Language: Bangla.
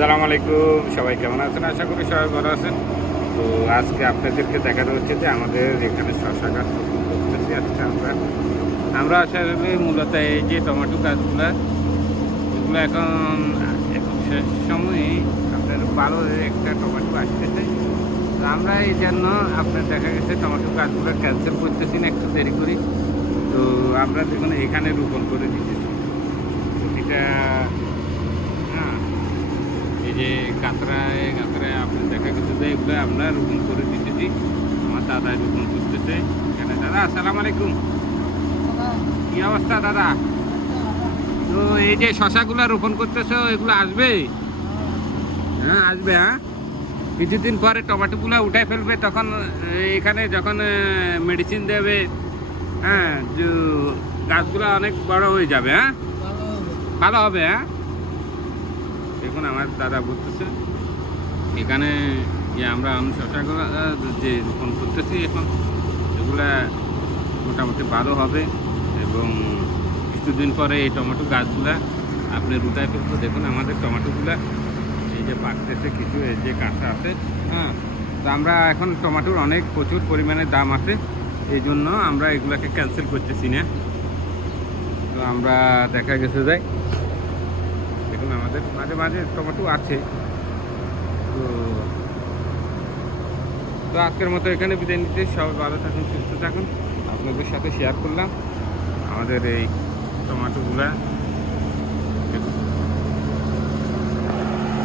আসসালামু আলাইকুম, সবাই কেমন আছেন? আশা করি সবাই ভালো আছেন। তো আজকে আপনাদেরকে দেখানো হচ্ছে যে আমাদের এখানে শশা গাছ রোপণ করতেছি। আজকে আমরা আসলে মূলত এই যে টমেটো গাছগুলা, এগুলো এখন শেষ সময়ে আপনার ভালো একটা টমেটো আসতেছে। তো আমরা এই জন্য আপনার দেখা গেছে টমেটো গাছগুলো ক্যান্সেল করতেছি না, একটু দেরি করি। তো আমরা দেখুন এখানে রোপণ করে দিতেছি প্রতিটা। হ্যাঁ, এই যে গাছড়ায় গাছড়ায় আপনার দেখা গেছে যে এগুলো আমরা রোপণ করে দিতেছি। আমার দাদা রোপণ করতেছে এখানে। দাদা আসসালামু আলাইকুম, কি অবস্থা দাদা? তো এই যে শশাগুলো রোপণ করতেছো, এগুলো আসবে? হ্যাঁ আসবে। হ্যাঁ, কিছুদিন পরে টমেটোগুলো উঠাই ফেলবে, তখন এখানে যখন মেডিসিন দেবে, হ্যাঁ, গাছগুলো অনেক বড় হয়ে যাবে। হ্যাঁ, ভালো হবে। হ্যাঁ, দেখুন আমার দাদা বলতেছে এখানে যে আমরা শশাগুলো যে রোপণ করতেছি এখন, এগুলা মোটামুটি ভালো হবে এবং কিছুদিন পরে এই টমেটো গাছগুলা আপনি রুটায় ফেলতে দেখুন আমাদের টমেটোগুলা এই যে পাকতেছে, কিছু এই যে কাঁচা আছে। হ্যাঁ, তো আমরা এখন টমেটোর অনেক প্রচুর পরিমাণে দাম আছে, এই জন্য আমরা এগুলাকে ক্যান্সেল করতেছি না। তো আমরা দেখা গেছে যায় দেখুন আমাদের মাঝে মাঝে টমেটো আছে। তো তো আজকের মতো এখানে বিদায় নিতে, সবাই ভালো থাকুন, সুস্থ থাকুন। আপনাদের সাথে শেয়ার করলাম আমাদের এই টমেটোগুলা।